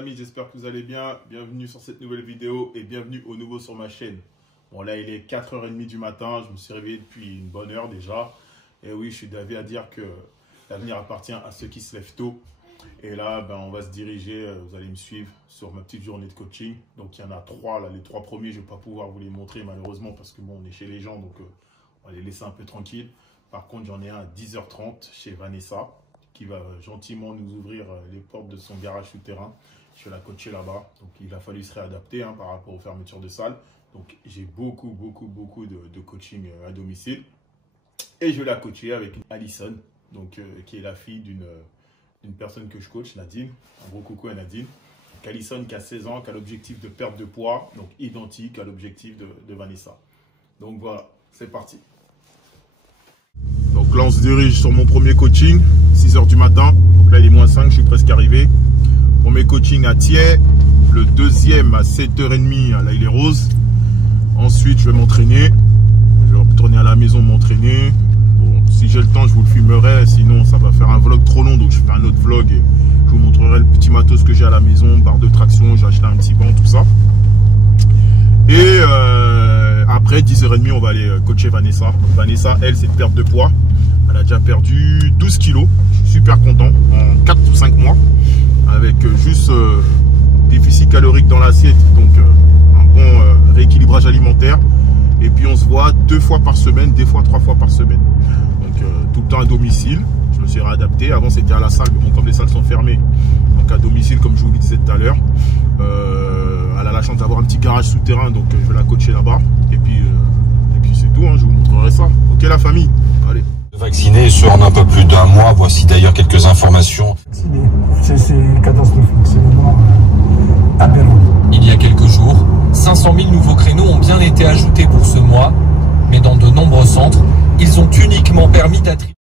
amis, j'espère que vous allez bien. Bienvenue sur cette nouvelle vidéo et bienvenue au nouveau sur ma chaîne. Bon là, il est 4h30 du matin, je me suis réveillé depuis une bonne heure déjà. Et oui, je suis d'avis à dire que l'avenir appartient à ceux qui se lèvent tôt. Et là, on va se diriger, vous allez me suivre sur ma petite journée de coaching. Donc il y en a 3, là, les 3 premiers, je ne vais pas pouvoir vous les montrer malheureusement parce que bon, on est chez les gens, donc on va les laisser un peu tranquilles. Par contre, j'en ai un à 10h30 chez Vanessa, qui va gentiment nous ouvrir les portes de son garage souterrain. Je vais la coacher là-bas. Donc, il a fallu se réadapter par rapport aux fermetures de salles. Donc, j'ai beaucoup de coaching à domicile. Et je vais la coacher avec Alison, donc, qui est la fille d'une personne que je coach, Nadine. Un gros coucou à Nadine. Donc, Alison qui a 16 ans, qui a l'objectif de perte de poids, donc identique à l'objectif de Vanessa. Donc, voilà, c'est parti. Donc là, on se dirige sur mon premier coaching, 6h du matin. Donc là, il est moins 5, je suis presque arrivé. Premier coaching à Thiers. Le deuxième à 7h30 à l'Aile Rose. Ensuite, je vais m'entraîner. Je vais retourner à la maison m'entraîner. Bon, si j'ai le temps, je vous le filmerai. Sinon, ça va faire un vlog trop long. Donc, je fais un autre vlog et je vous montrerai le petit matos que j'ai à la maison. Barre de traction, j'ai acheté un petit banc, tout ça. Et après 10h30, on va aller coacher Vanessa. Donc, Vanessa, elle, c'est de perte de poids. Elle a déjà perdu 12 kilos. Je suis super content en 4 ou 5 mois. Avec juste déficit calorique dans l'assiette. Donc un bon rééquilibrage alimentaire. Et puis on se voit 2 fois par semaine, des fois 3 fois par semaine. Donc tout le temps à domicile. Je me suis réadapté. Avant c'était à la salle, mais bon, comme les salles sont fermées. Donc à domicile, comme je vous le disais tout à l'heure. Elle a la chance d'avoir un petit garage souterrain. Donc je vais la coacher là-bas. Et puis c'est tout, hein, je vous montrerai ça. Ok la famille, allez. Vacciné, ce en un peu plus d'un mois. Voici d'ailleurs quelques informations. C'est catastrophique, c'est vraiment aberrant. Il y a quelques jours, 500 000 nouveaux créneaux ont bien été ajoutés pour ce mois, mais dans de nombreux centres, ils ont uniquement permis d'attribuer.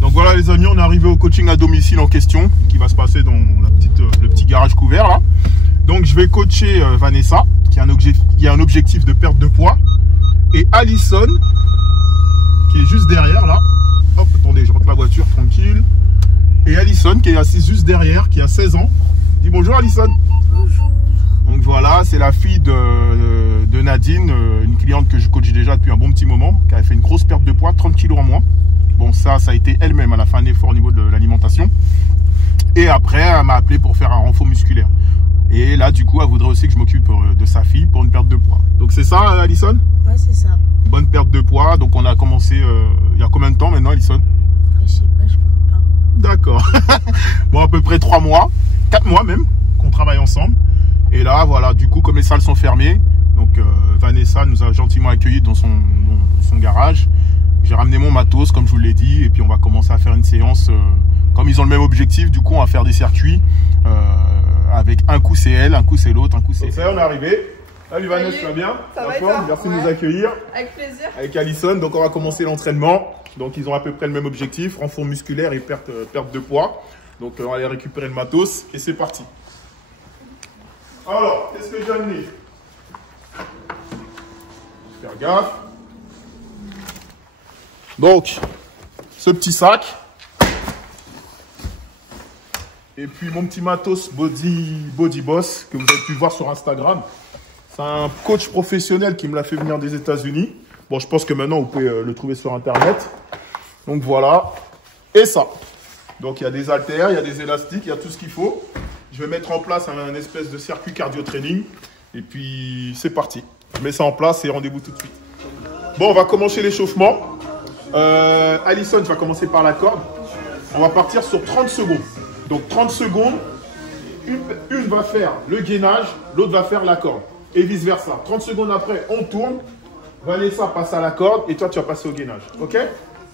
Donc voilà les amis, on est arrivé au coaching à domicile en question, qui va se passer dans le petit garage couvert là. Donc je vais coacher Vanessa, qui a un objectif de perte de poids, et Alison, qui est juste derrière là. Hop, attendez, je rentre la voiture tranquille. Et Alison qui est assise juste derrière, qui a 16 ans. Dis bonjour Alison. Bonjour. Donc voilà, c'est la fille de Nadine, une cliente que je coach déjà depuis un bon petit moment, qui a fait une grosse perte de poids, 30 kilos en moins. Bon, ça a été elle-même, elle a fait un effort au niveau de l'alimentation. Et après, elle m'a appelé pour faire un renfort musculaire. Et là, du coup, elle voudrait aussi que je m'occupe de sa fille pour une perte de poids. Donc c'est ça, Alison? Ouais, c'est ça. Bonne perte de poids. Donc on a commencé il y a combien de temps maintenant, Alison? Je sais pas, je compte pas. D'accord. Bon, à peu près 3 mois, 4 mois même, qu'on travaille ensemble. Et là, voilà, du coup, comme les salles sont fermées, donc Vanessa nous a gentiment accueillis dans son garage. J'ai ramené mon matos, comme je vous l'ai dit, et puis on va commencer à faire une séance. Comme ils ont le même objectif, du coup, on va faire des circuits avec un coup c'est elle, un coup c'est l'autre, un coup c'est elle. Ça y est, on est arrivé. Salut Vanessa, tu vas bien? Ça va et toi? Merci de nous accueillir. Avec plaisir. Avec Alison, donc on va commencer l'entraînement. Donc ils ont à peu près le même objectif, renfort musculaire et perte de poids. Donc on va aller récupérer le matos et c'est parti. Alors, qu'est-ce que j'ai amené? Faire gaffe. Donc, ce petit sac. Et puis mon petit matos Body Boss que vous avez pu voir sur Instagram. C'est un coach professionnel qui me l'a fait venir des États-Unis. Bon, je pense que maintenant, vous pouvez le trouver sur Internet. Donc, voilà. Et ça. Donc, il y a des haltères, il y a des élastiques, il y a tout ce qu'il faut. Je vais mettre en place un espèce de circuit cardio-training. Et puis, c'est parti. Je mets ça en place et rendez-vous tout de suite. Bon, on va commencer l'échauffement. Alison, je vais commencer par la corde. On va partir sur 30 secondes. Donc, 30 secondes. Une va faire le gainage, l'autre va faire la corde. Et vice versa. 30 secondes après, on tourne. Vanessa passe à la corde et toi, tu vas passer au gainage. Ok?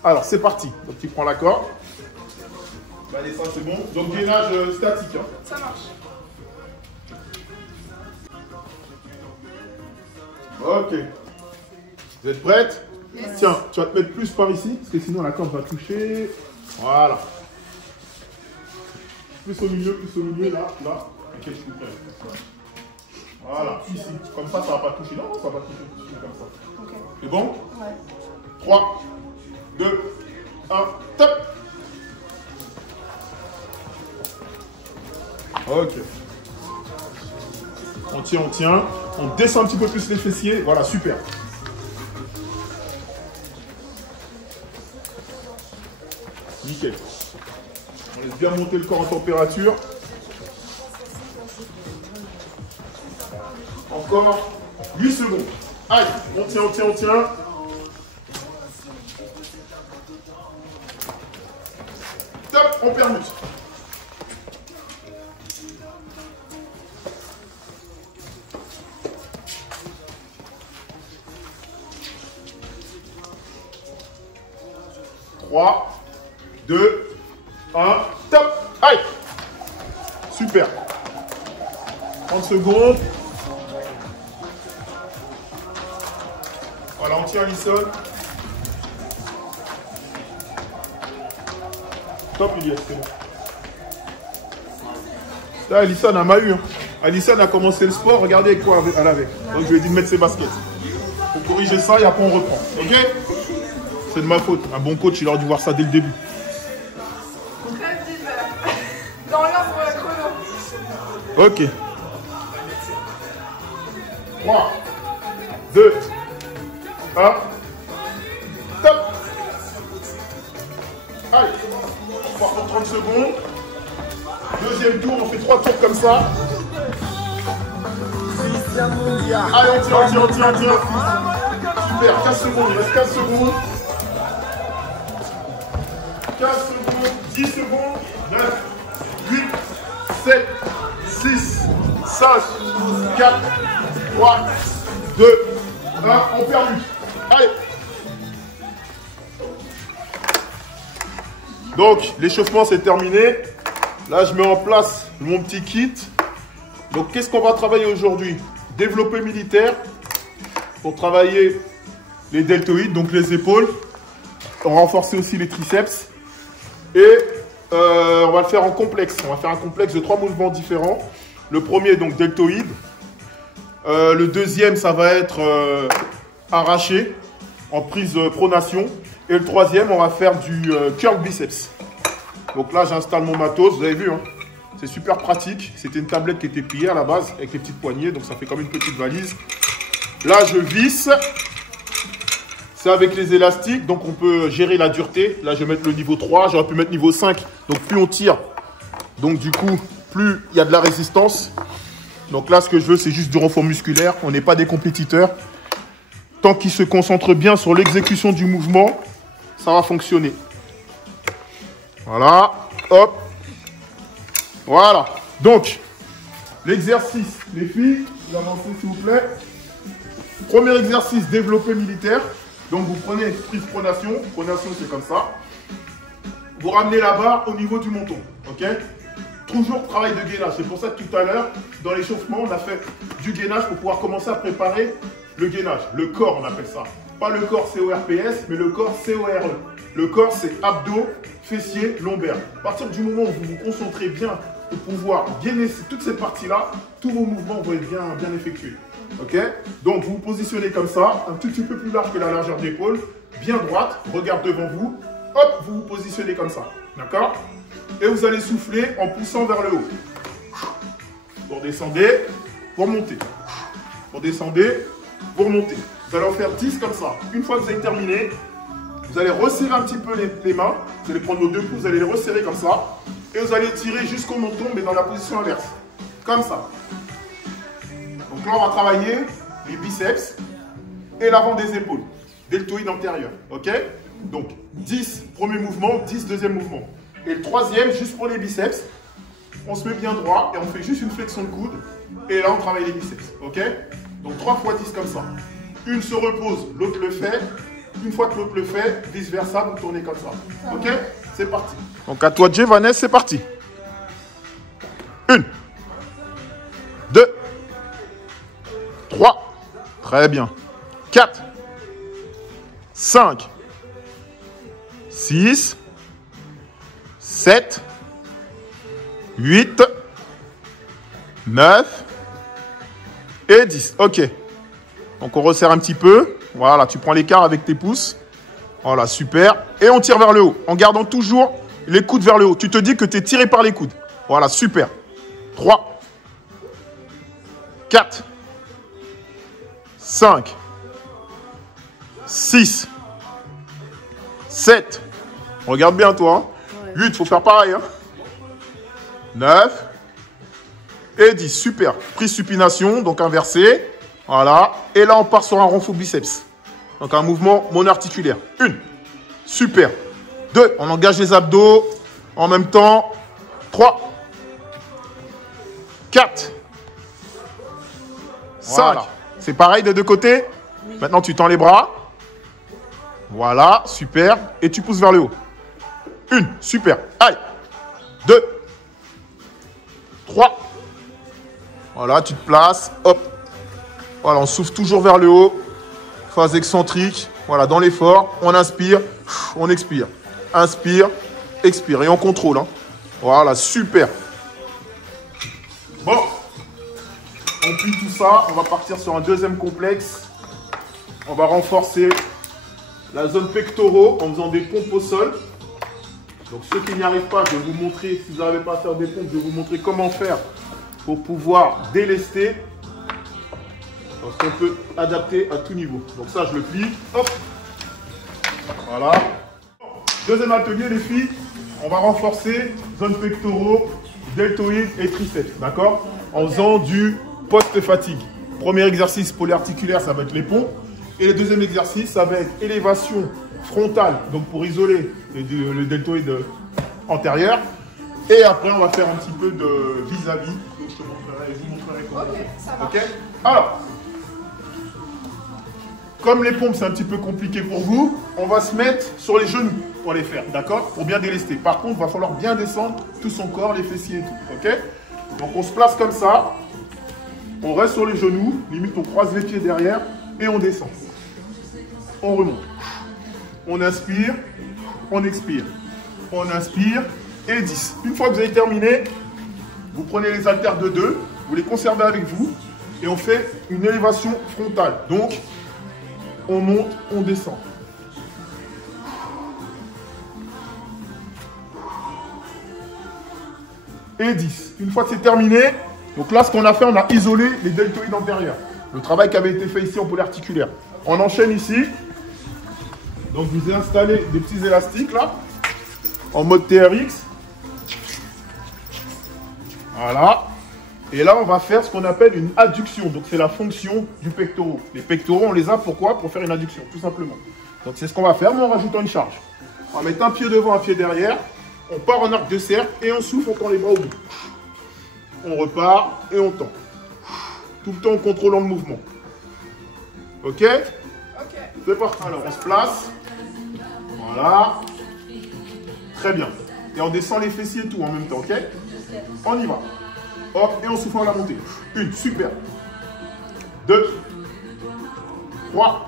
Alors, c'est parti. Donc, tu prends la corde. Vanessa, c'est bon. Donc, gainage statique. Hein. Ça marche. Ok. Vous êtes prête? Yes. Tiens, tu vas te mettre plus par ici, parce que sinon, la corde va toucher. Voilà. Plus au milieu, là. Ok, je suis prêt. Voilà, ici. Comme ça, ça va pas toucher. Non, ça va pas toucher. Comme ça. Ok. C'est bon? Ouais. 3, 2, 1, top! Ok. On tient, on tient. On descend un petit peu plus les fessiers. Voilà, super. Nickel. On laisse bien monter le corps en température. Encore 8 secondes. Allez, on tient, on tient, on tient. Top, on permute. Trois, 2, 1, top. Allez. Super. 30 secondes. Voilà, on tient Alisson. Top, il y est, c'est bon. Là, Alisson a mal eu. Hein. Alisson a commencé le sport, regardez avec quoi elle avait. Donc je lui ai dit de mettre ses baskets. Faut corriger ça et après on reprend. Ok? C'est de ma faute. Un bon coach, il aurait dû voir ça dès le début. Dans l'heure pour la chrono. Ok. 3, 2, 1. Top. Allez. On part pour 30 secondes. Deuxième tour, on fait 3 tours comme ça. Allez, on tient, on tient, on tient, on tient. Super, 15 secondes, il reste 15 secondes. 15 secondes, 10 secondes, 9, 8, 7, 6, 5, 4, 3, 2, 1, on perdu. Allez. Donc, l'échauffement c'est terminé. Là, je mets en place mon petit kit. Donc, qu'est-ce qu'on va travailler aujourd'hui? Développé militaire pour travailler les deltoïdes, donc les épaules. On va renforcer aussi les triceps. Et on va le faire en complexe. On va faire un complexe de 3 mouvements différents. Le premier, donc deltoïde. Le deuxième, ça va être arraché en prise pronation. Et le troisième, on va faire du curl biceps. Donc là, j'installe mon matos. Vous avez vu, hein, c'est super pratique. C'était une tablette qui était pliée à la base avec les petites poignées. Donc ça fait comme une petite valise. Là, je visse. C'est avec les élastiques. Donc on peut gérer la dureté. Là, je vais mettre le niveau 3. J'aurais pu mettre niveau 5. Donc plus on tire, donc du coup, plus il y a de la résistance. Donc là, ce que je veux, c'est juste du renfort musculaire. On n'est pas des compétiteurs. Tant qu'ils se concentrent bien sur l'exécution du mouvement, ça va fonctionner. Voilà. Hop. Voilà. Donc, l'exercice, les filles, vous avancez s'il vous plaît. Premier exercice, développé militaire. Donc, vous prenez prise pronation. Pronation, c'est comme ça. Vous ramenez la barre au niveau du menton. OK? Toujours travail de gainage. C'est pour ça que tout à l'heure, dans l'échauffement, on a fait du gainage pour pouvoir commencer à préparer le gainage. Le corps, on appelle ça. Pas le corps CORPS, mais le corps CORE. Le corps, c'est abdos, fessiers, lombaires. À partir du moment où vous vous concentrez bien pour pouvoir gainer toutes ces parties-là, tous vos mouvements vont être bien effectués. OK? Donc, vous vous positionnez comme ça, un tout petit peu plus large que la largeur d'épaule, bien droite, regard devant vous. Hop, vous vous positionnez comme ça. D'accord? Et vous allez souffler en poussant vers le haut. Vous redescendez, vous remontez. Vous redescendez, vous remontez. Vous allez en faire 10 comme ça. Une fois que vous avez terminé, vous allez resserrer un petit peu les mains. Vous allez prendre vos deux pouces, vous allez les resserrer comme ça. Et vous allez tirer jusqu'au menton, mais dans la position inverse. Comme ça. Donc là, on va travailler les biceps et l'avant des épaules. Deltoïde antérieur. OK? Donc 10 premier mouvement, 10 deuxième mouvement. Et le troisième, juste pour les biceps, on se met bien droit et on fait juste une flexion de coude. Et là, on travaille les biceps. OK? Donc 3 fois 10 comme ça. Une se repose, l'autre le fait. Une fois que l'autre le fait, vice versa, vous tournez comme ça. OK? C'est parti. Donc à toi de jouer, Vanessa, c'est parti. 1, 2, 3. Très bien. 4, 5, 6, 7, 8, 9 et 10. OK. Donc, on resserre un petit peu. Voilà, tu prends l'écart avec tes pouces. Voilà, super. Et on tire vers le haut en gardant toujours les coudes vers le haut. Tu te dis que tu es tiré par les coudes. Voilà, super. 3, 4, 5, 6, 7. Regarde bien, toi. Hein. 8, il faut faire pareil. Hein. 9 et 10. Super. Prise supination, donc inversé. Voilà. Et là, on part sur un renfort biceps. Donc, un mouvement monoarticulaire. 1. Super. 2. On engage les abdos. En même temps. 3. 4. 5. Voilà. C'est pareil des deux côtés. Oui. Maintenant, tu tends les bras. Voilà. Super. Et tu pousses vers le haut. 1. Super. Allez. 2. 3. Voilà, tu te places. Hop. Voilà, on souffle toujours vers le haut. Phase excentrique. Voilà, dans l'effort. On inspire. On expire. Inspire. Expire. Et on contrôle. Hein. Voilà, super. Bon. On plie tout ça. On va partir sur un deuxième complexe. On va renforcer la zone pectoraux en faisant des pompes au sol. Donc ceux qui n'y arrivent pas, je vais vous montrer, si vous n'arrivez pas à faire des pompes, je vais vous montrer comment faire pour pouvoir délester. Parce qu'on peut adapter à tout niveau. Donc ça, je le plie. Hop. Voilà. Deuxième atelier, les filles. On va renforcer zone pectoraux, deltoïdes et triceps. D'accord? En faisant du post-fatigue. Premier exercice polyarticulaire, ça va être les pompes. Et le deuxième exercice, ça va être élévation frontale, donc pour isoler le deltoïde antérieur. Et après, on va faire un petit peu de vis-à-vis. Donc, je vous montrerai comment. Ok, ça va. Ok. Alors, comme les pompes, c'est un petit peu compliqué pour vous, on va se mettre sur les genoux pour les faire, d'accord? Pour bien délester. Par contre, il va falloir bien descendre tout son corps, les fessiers et tout, ok? Donc, on se place comme ça. On reste sur les genoux. Limite, on croise les pieds derrière et on descend. On remonte. On inspire, on expire. On inspire et 10. Une fois que vous avez terminé, vous prenez les haltères de 2, vous les conservez avec vous et on fait une élévation frontale. Donc, on monte, on descend. Et 10. Une fois que c'est terminé, donc là, ce qu'on a fait, on a isolé les deltoïdes antérieurs. Le travail qui avait été fait ici en polyarticulaire. On enchaîne ici. Donc, je vous ai installé des petits élastiques là, en mode TRX. Voilà. Et là, on va faire ce qu'on appelle une adduction. Donc, c'est la fonction du pectoral. Les pectoraux, on les a pourquoi? Pour faire une adduction, tout simplement. Donc, c'est ce qu'on va faire, mais en rajoutant une charge. On va mettre un pied devant, un pied derrière. On part en arc de cercle et on souffle, on tend les bras au bout. On repart et on tend. Tout le temps en contrôlant le mouvement. Ok? Ok. C'est parti. Alors, on se place. Voilà. Très bien. Et on descend les fessiers et tout en même temps, ok? On y va. Hop, et on souffle à la montée. 1, super. 2, 3,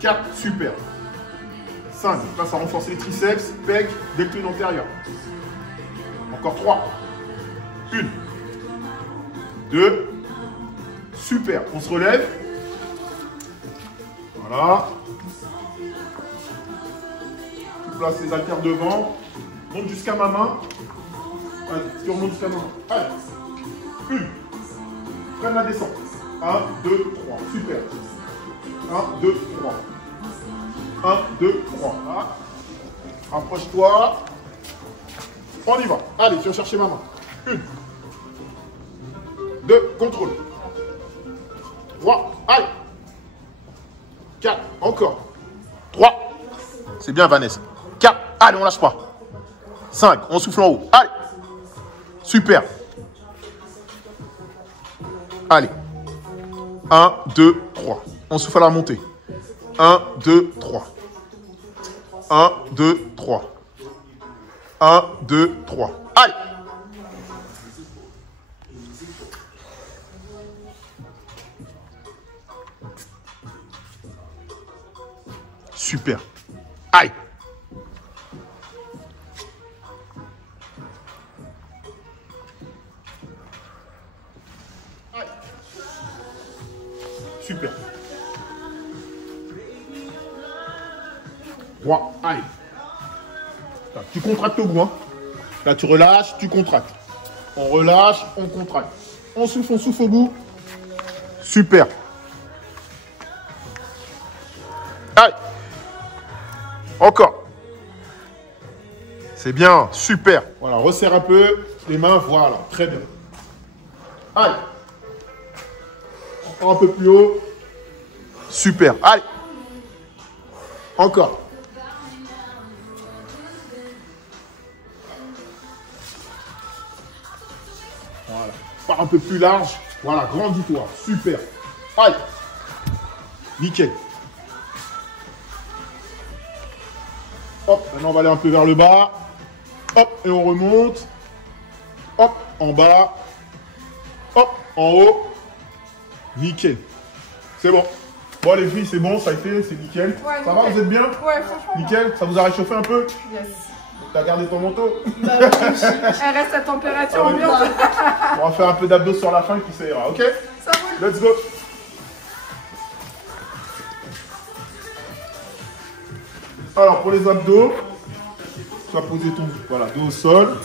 4, super. 5, là ça renforce les triceps, pecs, deltoïde antérieur. Encore 3. 1, 2, super. On se relève. Voilà. Tu places les haltères devant. Monte jusqu'à ma main. Allez, tu remontes jusqu'à ma main. Allez. 1. Freine la descente. 1, 2, 3. Super. 1, 2, 3. 1, 2, 3. Là. Rapproche-toi. On y va. Allez, tu vas chercher ma main. 1. 2. Contrôle. 3. Allez. 4. Encore. 3. C'est bien, Vanessa. 4. Allez, on lâche pas. 5. On souffle en haut. Allez. Super. Allez. 1, 2, 3. On souffle à la montée. 1, 2, 3. 1, 2, 3. 1, 2, 3. Allez. Super. Allez. Super. 3. Allez. Là, tu contractes au bout. Hein. Là, tu relâches, tu contractes. On relâche, on contracte. On souffle au bout. Super. Allez. Encore. C'est bien, super. Voilà, resserre un peu les mains, voilà, très bien. Allez. Encore un peu plus haut. Super, allez. Encore. Voilà, part un peu plus large. Voilà, grandis-toi, super. Allez. Nickel. Hop, maintenant on va aller un peu vers le bas. Hop, et on remonte. Hop, en bas. Hop, en haut. Nickel. C'est bon. Bon les filles, c'est bon, ça a été, c'est nickel. Ouais, ça va, vous êtes bien? Ouais, franchement. Nickel, ça vous a réchauffé un peu? Yes. T'as gardé ton manteau? Bah, elle reste à température ambiante. On va faire un peu d'abdos sur la fin et puis ça ira, ok? Ça roule. Let's go. Alors pour les abdos, tu vas poser ton dos au sol,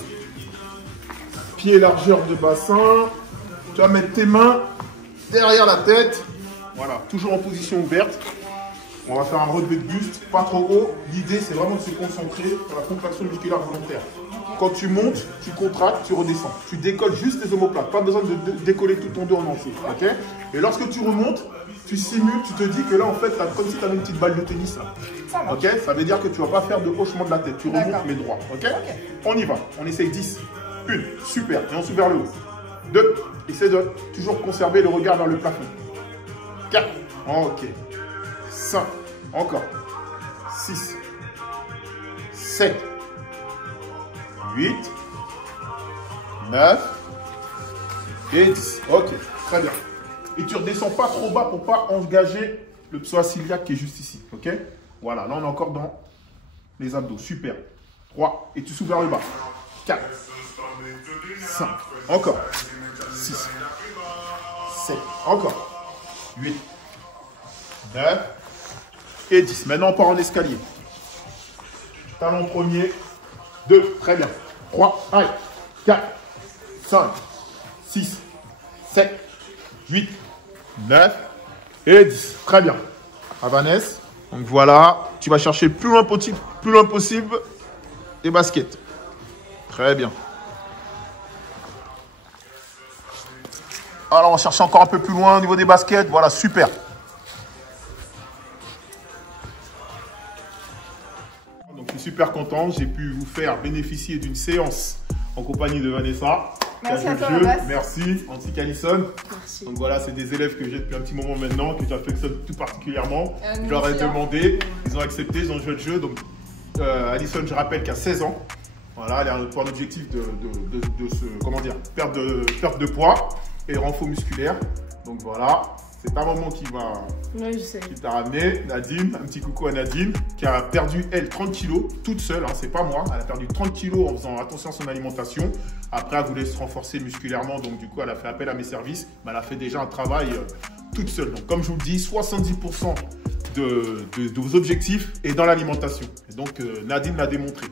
pied largeur de bassin, tu vas mettre tes mains derrière la tête, voilà, toujours en position ouverte. On va faire un relevé de buste, pas trop haut. L'idée c'est vraiment de se concentrer sur la contraction musculaire volontaire. Quand tu montes, tu contractes, tu redescends. Tu décolles juste les omoplates, pas besoin de décoller tout ton dos en entier. Okay, et lorsque tu remontes, tu simules, tu te dis que là en fait, comme si tu avais une petite balle de tennis là. Ok, ça veut dire que tu ne vas pas faire de hochement de la tête, tu remontes mais droit. Ok, on y va, on essaye 10. 1, super, et on s'ouvre vers le haut. 2, essaie de toujours conserver le regard vers le plafond. 4, ok. 5, encore. 6, 7, 8, 9 et 10. Ok, très bien. Et tu ne redescends pas trop bas pour ne pas engager le psoas iliaque qui est juste ici. Ok, voilà, là on est encore dans les abdos. Super. 3, et tu s'ouvres vers le bas. 4, 5, encore. 6, 7, encore. 8, 9 et 10. Maintenant on part en escalier. Talon premier. 2, très bien. 3, allez. 4, 5, 6, 7, 8, 9 et 10. Très bien. À Vanessa. Donc voilà, tu vas chercher le plus loin possible les baskets. Très bien. Alors on va chercher encore un peu plus loin au niveau des baskets. Voilà, super. Donc je suis super content. J'ai pu vous faire bénéficier d'une séance en compagnie de Vanessa. Merci à toi, Merci, ainsi qu'Alison. Merci. Donc voilà, c'est des élèves que j'ai depuis un petit moment maintenant, que j'affectionne tout particulièrement. Je leur ai merci, demandé, ils ont accepté, ils ont joué le jeu. Donc Alison, je rappelle qu'à 16 ans, voilà, elle a pour un objectif de perte de poids et renfort musculaire. Donc voilà, c'est ta maman qui t'a ramené, Nadine, un petit coucou à Nadine, qui a perdu, elle, 30 kilos, toute seule, hein, c'est pas moi. Elle a perdu 30 kilos en faisant attention à son alimentation. Après, elle voulait se renforcer musculairement, donc du coup, elle a fait appel à mes services. Mais elle a fait déjà un travail toute seule. Donc, comme je vous le dis, 70% de vos objectifs est dans l'alimentation. Et donc, Nadine l'a démontré.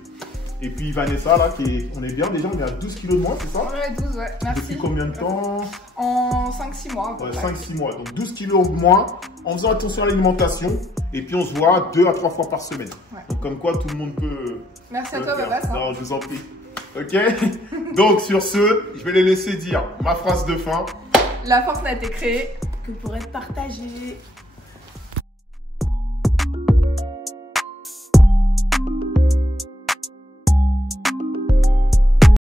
Et puis Vanessa, là, on est bien déjà, on est à 12 kilos de moins, c'est ça? Ouais, 12, ouais, merci. Depuis combien de temps? En 5-6 mois. Ouais, 5-6 mois. Donc 12 kilos de moins en faisant attention à l'alimentation. Et puis on se voit 2 à 3 fois par semaine. Ouais. Donc comme quoi tout le monde peut. Merci à toi, Babas. Non, je vous en prie. Ok. Donc sur ce, je vais les laisser dire ma phrase de fin. La force n'a été créée Que pour être partagé.